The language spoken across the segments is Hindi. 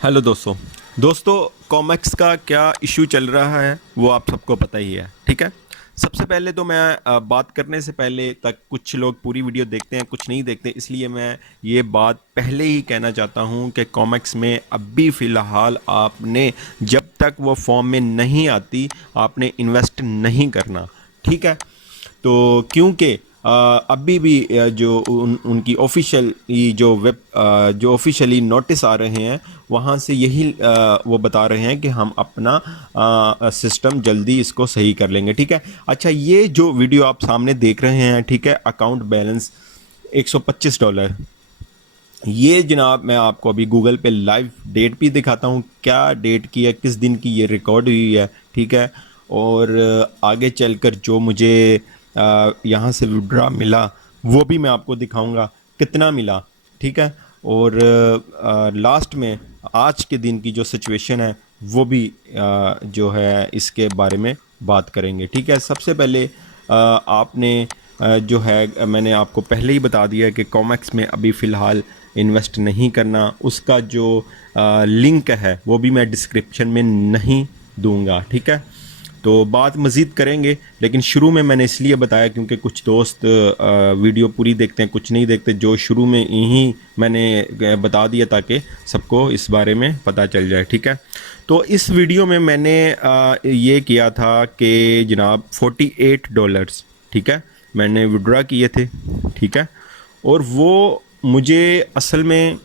हेलो दोस्तों कॉमेक्स का क्या इशू चल रहा है वो आप सबको पता ही है। ठीक है। सबसे पहले तो मैं बात करने से पहले तक कुछ लोग पूरी वीडियो देखते हैं, कुछ नहीं देखते, इसलिए मैं ये बात पहले ही कहना चाहता हूँ कि कॉमेक्स में अभी फ़िलहाल आपने जब तक वो फॉर्म में नहीं आती आपने इन्वेस्ट नहीं करना। ठीक है। तो क्योंकि अभी भी उनकी ऑफिशियल जो ऑफिशियली नोटिस आ रहे हैं वहाँ से यही वो बता रहे हैं कि हम अपना सिस्टम जल्दी इसको सही कर लेंगे। ठीक है। अच्छा, ये जो वीडियो आप सामने देख रहे हैं, ठीक है, अकाउंट बैलेंस $125। ये जनाब मैं आपको अभी गूगल पे लाइव डेट भी दिखाता हूँ, क्या डेट की है, किस दिन की ये रिकॉर्ड हुई है। ठीक है। और आगे चलकर जो मुझे यहाँ से विड्रा मिला वो भी मैं आपको दिखाऊंगा कितना मिला। ठीक है। और लास्ट में आज के दिन की जो सिचुएशन है वो भी जो है इसके बारे में बात करेंगे। ठीक है। सबसे पहले आपने जो है मैंने आपको पहले ही बता दिया कि कॉमेक्स में अभी फ़िलहाल इन्वेस्ट नहीं करना। उसका जो लिंक है वो भी मैं डिस्क्रिप्शन में नहीं दूंगा। ठीक है। तो बात मज़ीद करेंगे, लेकिन शुरू में मैंने इसलिए बताया क्योंकि कुछ दोस्त वीडियो पूरी देखते हैं, कुछ नहीं देखते। जो शुरू में यही मैंने बता दिया ताकि सबको इस बारे में पता चल जाए। ठीक है। तो इस वीडियो में मैंने ये किया था कि जनाब $48, ठीक है, मैंने विड्रा किए थे। ठीक है। और वो मुझे असल में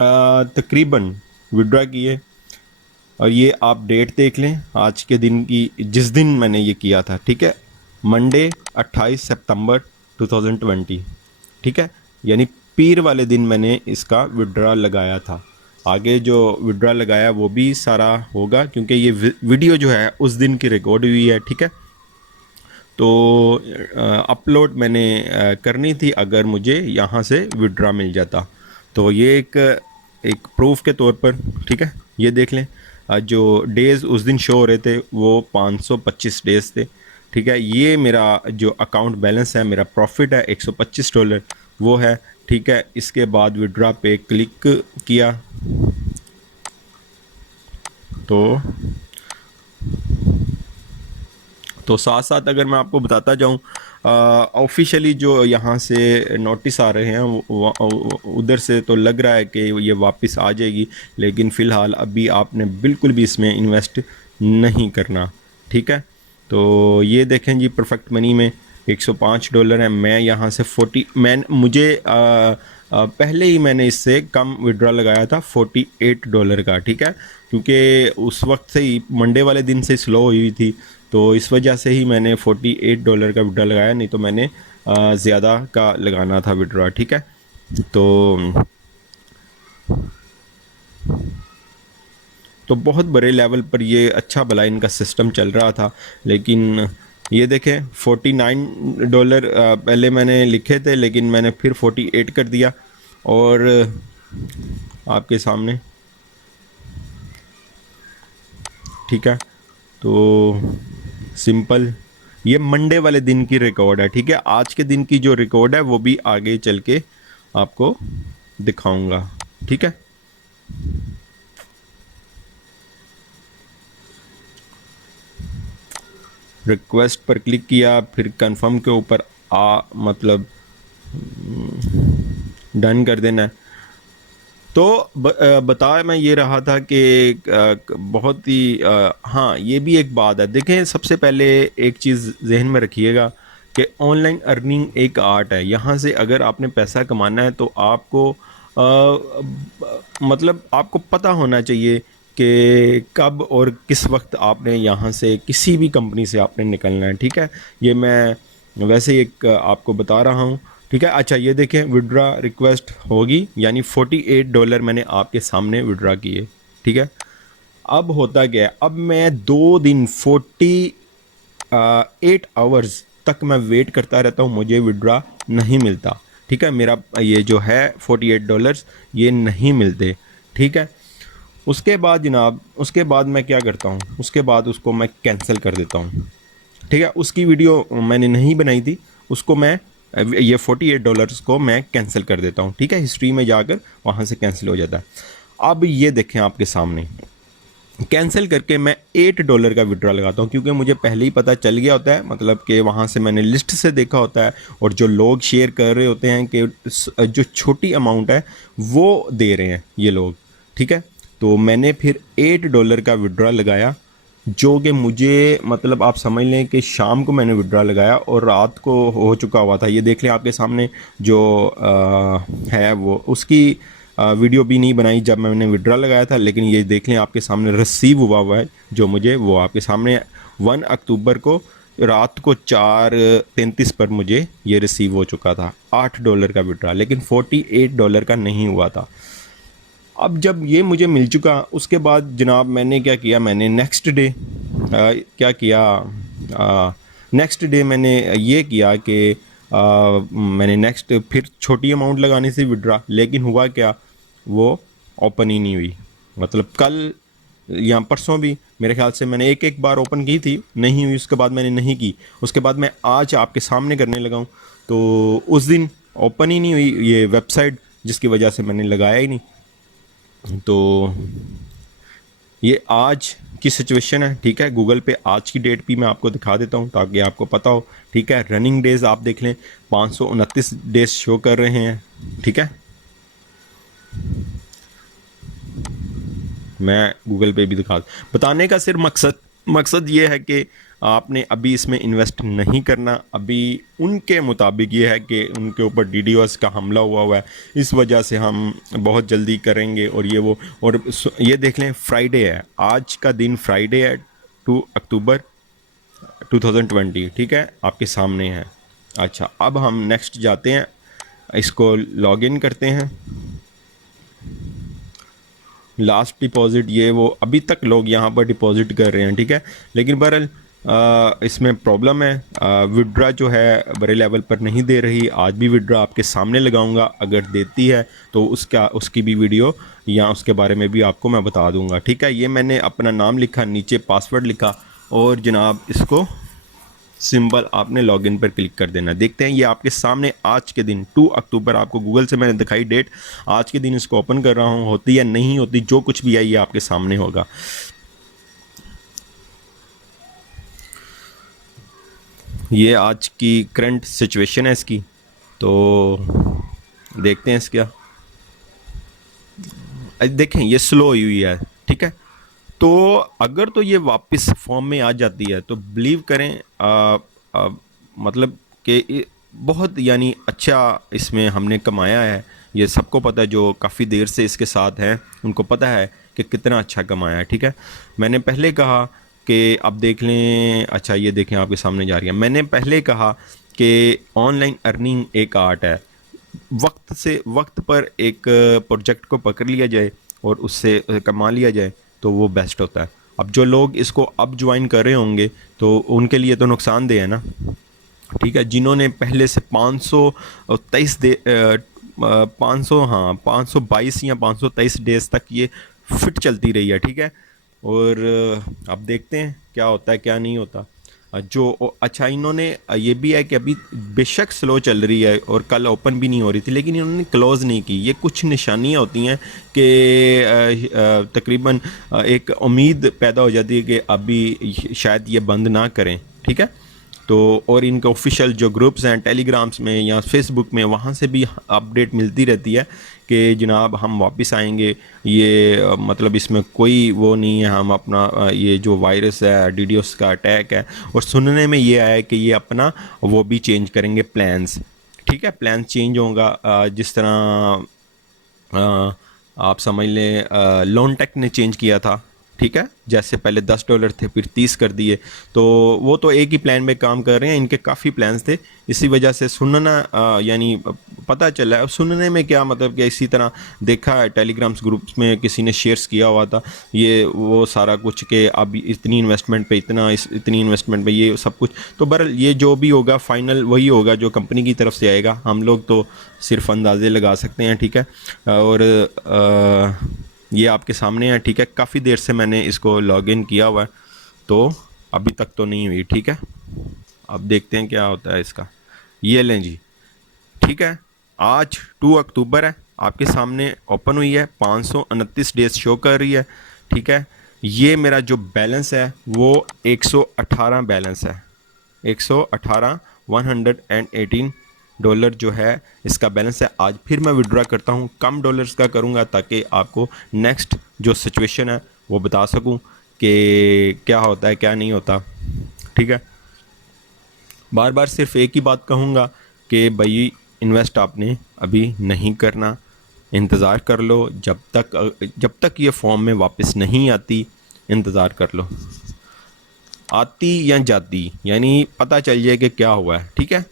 तकरीबन विड्रा किए, और ये आप डेट देख लें आज के दिन की, जिस दिन मैंने ये किया था। ठीक है। मंडे 28 सितंबर 2020। ठीक है। यानी पीर वाले दिन मैंने इसका विड्रा लगाया था। आगे जो विड्रा लगाया वो भी सारा होगा क्योंकि ये वीडियो जो है उस दिन की रिकॉर्ड हुई है। ठीक है। तो अपलोड मैंने करनी थी अगर मुझे यहाँ से विड्रा मिल जाता। तो ये एक प्रूफ के तौर पर, ठीक है, ये देख लें। जो डेज़ उस दिन शो हो रहे थे वो 525 डेज़ थे। ठीक है। ये मेरा जो अकाउंट बैलेंस है, मेरा प्रॉफिट है $125 वो है। ठीक है। इसके बाद विड्रा पे क्लिक किया तो साथ साथ अगर मैं आपको बताता जाऊं, ऑफिशियली जो यहाँ से नोटिस आ रहे हैं उधर से तो लग रहा है कि ये वापस आ जाएगी, लेकिन फ़िलहाल अभी आपने बिल्कुल भी इसमें इन्वेस्ट नहीं करना। ठीक है। तो ये देखें जी, परफेक्ट मनी में $105 है। मैं यहाँ से 40 मुझे पहले ही मैंने इससे कम विड्रॉ लगाया था $48 का। ठीक है। क्योंकि उस वक्त से ही मंडे वाले दिन से स्लो हुई थी, तो इस वजह से ही मैंने $48 का विड्रॉ लगाया, नहीं तो मैंने ज़्यादा का लगाना था विड्रॉ। ठीक है। तो बहुत बड़े लेवल पर ये अच्छा भला इनका सिस्टम चल रहा था, लेकिन ये देखें $49 पहले मैंने लिखे थे, लेकिन मैंने फिर 48 कर दिया। और आपके सामने, ठीक है, तो सिंपल ये मंडे वाले दिन की रिकॉर्ड है। ठीक है। आज के दिन की जो रिकॉर्ड है वो भी आगे चल के आपको दिखाऊंगा। ठीक है। रिक्वेस्ट पर क्लिक किया, फिर कंफर्म के ऊपर मतलब डन कर देना है। तो बता मैं ये रहा था कि बहुत ही हाँ, ये भी एक बात है। देखें, सबसे पहले एक चीज़ जहन में रखिएगा कि ऑनलाइन अर्निंग एक आर्ट है। यहाँ से अगर आपने पैसा कमाना है तो आपको मतलब आपको पता होना चाहिए कि कब और किस वक्त आपने यहाँ से किसी भी कंपनी से आपने निकलना है। ठीक है। ये मैं वैसे ही एक आपको बता रहा हूँ। ठीक है। अच्छा, ये देखें, विड्रा रिक्वेस्ट होगी, यानी $48 मैंने आपके सामने विड्रा किए। ठीक है। अब होता क्या है, अब मैं 2 दिन 48 आवर्स तक मैं वेट करता रहता हूँ, मुझे विड्रा नहीं मिलता। ठीक है। मेरा ये जो है $48 ये नहीं मिलते। ठीक है। उसके बाद जनाब, उसके बाद मैं क्या करता हूँ, उसके बाद उसको मैं कैंसिल कर देता हूँ। ठीक है। उसकी वीडियो मैंने नहीं बनाई थी, उसको मैं ये $48 को मैं कैंसिल कर देता हूँ। ठीक है। हिस्ट्री में जाकर वहाँ से कैंसिल हो जाता है। अब ये देखें आपके सामने, कैंसिल करके मैं $8 का विड्रॉ लगाता हूँ, क्योंकि मुझे पहले ही पता चल गया होता है, मतलब कि वहाँ से मैंने लिस्ट से देखा होता है, और जो लोग शेयर कर रहे होते हैं कि जो छोटी अमाउंट है वो दे रहे हैं ये लोग, ठीक है। तो मैंने फिर $8 का विड्रॉ लगाया, जो कि मुझे, मतलब आप समझ लें कि शाम को मैंने विड्रॉ लगाया और रात को हो चुका हुआ था। ये देख लें आपके सामने जो है वो उसकी वीडियो भी नहीं बनाई जब मैंने विड्रॉ लगाया था, लेकिन ये देख लें आपके सामने रिसीव हुआ है जो मुझे, वो आपके सामने 1 अक्टूबर को रात को 4:33 पर मुझे ये रिसीव हो चुका था, $8 का विड्रॉ, लेकिन $48 का नहीं हुआ था। अब जब ये मुझे मिल चुका, उसके बाद जनाब मैंने क्या किया, मैंने नेक्स्ट डे क्या किया, नेक्स्ट डे मैंने ये किया कि मैंने नेक्स्ट फिर छोटी अमाउंट लगाने से विड्रा, लेकिन हुआ क्या, वो ओपन ही नहीं हुई। मतलब कल या परसों भी मेरे ख्याल से मैंने एक एक बार ओपन की थी, नहीं हुई, उसके बाद मैंने नहीं की, उसके बाद मैं आज आपके सामने करने लगा हूँ, तो उस दिन ओपन ही नहीं हुई ये वेबसाइट, जिसकी वजह से मैंने लगाया ही नहीं। तो ये आज की सिचुएशन है, ठीक है। गूगल पे आज की डेट भी मैं आपको दिखा देता हूँ ताकि आपको पता हो, ठीक है। रनिंग डेज आप देख लें, 529 डेज शो कर रहे हैं, ठीक है। मैं गूगल पे भी दिखा, बताने का सिर्फ मकसद ये है कि आपने अभी इसमें इन्वेस्ट नहीं करना। अभी उनके मुताबिक ये है कि उनके ऊपर डीडोस का हमला हुआ है, इस वजह से हम बहुत जल्दी करेंगे और ये वो। और ये देख लें, फ्राइडे है, आज का दिन फ्राइडे है, 2 अक्टूबर 2020, ठीक है, आपके सामने है। अच्छा, अब हम नेक्स्ट जाते हैं, इसको लॉगिन करते हैं। लास्ट डिपॉजिट ये वो अभी तक लोग यहाँ पर डिपॉजिट कर रहे हैं, ठीक है। लेकिन बहरहाल इसमें प्रॉब्लम है, विड्रा जो है बड़े लेवल पर नहीं दे रही। आज भी विड्रा आपके सामने लगाऊंगा, अगर देती है तो उसकी भी वीडियो या उसके बारे में भी आपको मैं बता दूंगा, ठीक है। ये मैंने अपना नाम लिखा, नीचे पासवर्ड लिखा, और जनाब इसको सिंबल आपने लॉगिन पर क्लिक कर देना। देखते हैं ये आपके सामने आज के दिन 2 अक्टूबर, आपको गूगल से मैंने दिखाई डेट, आज के दिन इसको ओपन कर रहा हूँ, होती या नहीं होती, जो कुछ भी है ये आपके सामने होगा। ये आज की करंट सिचुएशन है इसकी, तो देखते हैं इसका। देखें ये स्लो हुई है, ठीक है। तो अगर तो ये वापस फॉर्म में आ जाती है तो बिलीव करें, मतलब कि बहुत यानी अच्छा इसमें हमने कमाया है। ये सबको पता है, जो काफ़ी देर से इसके साथ हैं उनको पता है कि कितना अच्छा कमाया है, ठीक है। मैंने पहले कहा कि अब देख लें, अच्छा ये देखें आपके सामने जा रही है। मैंने पहले कहा कि ऑनलाइन अर्निंग एक आर्ट है, वक्त पर एक प्रोजेक्ट को पकड़ लिया जाए और उससे कमा लिया जाए तो वो बेस्ट होता है। अब जो लोग इसको अब ज्वाइन कर रहे होंगे तो उनके लिए तो नुकसानदेह है ना, ठीक है। जिन्होंने पहले से 522 या 523 डेज तक ये फिट चलती रही है, ठीक है। और अब देखते हैं क्या होता है क्या नहीं होता। अच्छा, इन्होंने ये भी है कि अभी बेशक स्लो चल रही है और कल ओपन भी नहीं हो रही थी, लेकिन इन्होंने क्लोज़ नहीं की। ये कुछ निशानियां होती हैं कि तकरीबन एक उम्मीद पैदा हो जाती है कि अभी शायद ये बंद ना करें, ठीक है। तो और इनके ऑफिशियल जो ग्रुप्स हैं टेलीग्राम्स में या फेसबुक में, वहाँ से भी अपडेट मिलती रहती है कि जनाब हम वापस आएंगे। ये मतलब इसमें कोई वो नहीं है, हम अपना ये जो वायरस है, डीडोस का अटैक है, और सुनने में ये आया कि ये अपना वो भी चेंज करेंगे प्लान्स, ठीक है। प्लान चेंज होगा, जिस तरह आप समझ लें लोन टेक ने चेंज किया था, ठीक है। जैसे पहले $10 थे, फिर 30 कर दिए। तो वो तो एक ही प्लान में काम कर रहे हैं, इनके काफ़ी प्लान्स थे, इसी वजह से सुनना यानी पता चला है। अब सुनने में क्या मतलब कि इसी तरह देखा है टेलीग्राम्स ग्रुप्स में किसी ने शेयर्स किया हुआ था ये वो सारा कुछ, कि अब इतनी इन्वेस्टमेंट पे इतनी इन्वेस्टमेंट पे ये सब कुछ। तो बहरहाल ये जो भी होगा फाइनल वही होगा जो कंपनी की तरफ से आएगा, हम लोग तो सिर्फ अंदाजे लगा सकते हैं, ठीक है। और ये आपके सामने है, ठीक है। काफ़ी देर से मैंने इसको लॉगिन किया हुआ है, तो अभी तक तो नहीं हुई, ठीक है। अब देखते हैं क्या होता है इसका। ये लें जी, ठीक है। आज 2 अक्टूबर है, आपके सामने ओपन हुई है, 529 डेज शो कर रही है, ठीक है। ये मेरा जो बैलेंस है वो 118 बैलेंस है, 118 $118 जो है इसका बैलेंस है। आज फिर मैं विड्रॉ करता हूँ, कम डॉलर्स का करूँगा ताकि आपको नेक्स्ट जो सिचुएशन है वो बता सकूँ कि क्या होता है क्या नहीं होता, ठीक है। बार बार सिर्फ एक ही बात कहूँगा कि भाई इन्वेस्ट आपने अभी नहीं करना, इंतज़ार कर लो जब तक ये फॉर्म में वापस नहीं आती, इंतज़ार कर लो। आती या जाती यानी पता चल जाए कि क्या हुआ है, ठीक है।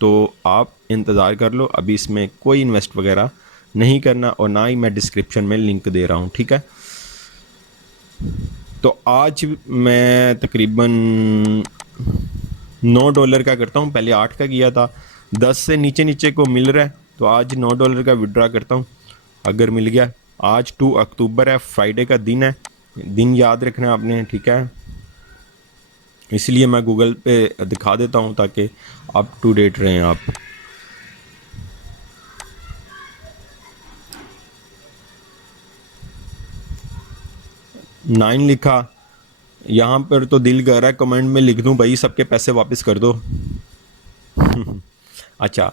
तो आप इंतज़ार कर लो, अभी इसमें कोई इन्वेस्ट वगैरह नहीं करना और ना ही मैं डिस्क्रिप्शन में लिंक दे रहा हूँ, ठीक है। तो आज मैं तकरीबन $9 का करता हूँ, पहले 8 का किया था। 10 से नीचे नीचे को मिल रहा है तो आज $9 का विड्रॉ करता हूँ अगर मिल गया। आज 2 अक्टूबर है, फ्राइडे का दिन है, दिन याद रखना आपने, ठीक है। इसलिए मैं गूगल पे दिखा देता हूँ ताकि अप टू डेट रहें आप। नाइन लिखा, यहाँ पर तो दिल कर रहा है कमेंट में लिख दूँ भाई सबके पैसे वापस कर दो। अच्छा,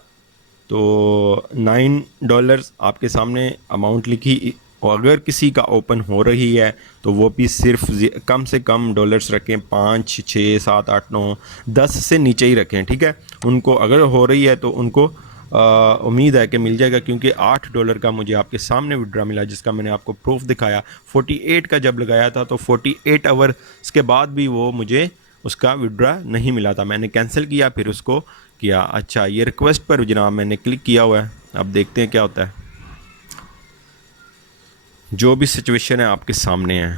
तो $9 आपके सामने अमाउंट लिखी, और अगर किसी का ओपन हो रही है तो वो भी सिर्फ कम से कम डॉलर्स रखें, 5, 6, 7, 8, 9, 10 से नीचे ही रखें, ठीक है। उनको अगर हो रही है तो उनको उम्मीद है कि मिल जाएगा, क्योंकि $8 का मुझे आपके सामने विड्रॉ मिला जिसका मैंने आपको प्रूफ दिखाया। 48 का जब लगाया था तो 48 आवर्स के बाद भी वो मुझे उसका विड्रॉ नहीं मिला था, मैंने कैंसिल किया फिर उसको किया। अच्छा, ये रिक्वेस्ट पर जनाब मैंने क्लिक किया हुआ है, अब देखते हैं क्या होता है। जो भी सिचुएशन है आपके सामने है।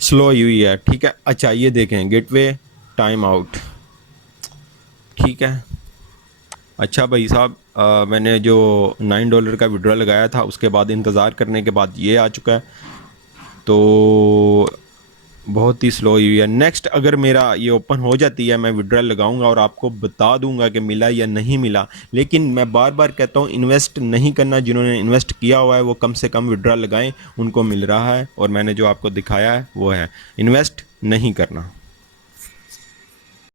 स्लो हुई है, ठीक है। अच्छा, ये देखें गेटवे टाइम आउट, ठीक है। अच्छा भाई साहब, मैंने जो $9 का विड्रॉ लगाया था उसके बाद इंतज़ार करने के बाद ये आ चुका है, तो बहुत ही स्लो हुई है। नेक्स्ट अगर मेरा ये ओपन हो जाती है मैं विड्रॉ लगाऊंगा और आपको बता दूंगा कि मिला या नहीं मिला। लेकिन मैं बार बार कहता हूँ इन्वेस्ट नहीं करना, जिन्होंने इन्वेस्ट किया हुआ है वो कम से कम विड्रॉ लगाएं, उनको मिल रहा है। और मैंने जो आपको दिखाया है वो है, इन्वेस्ट नहीं करना।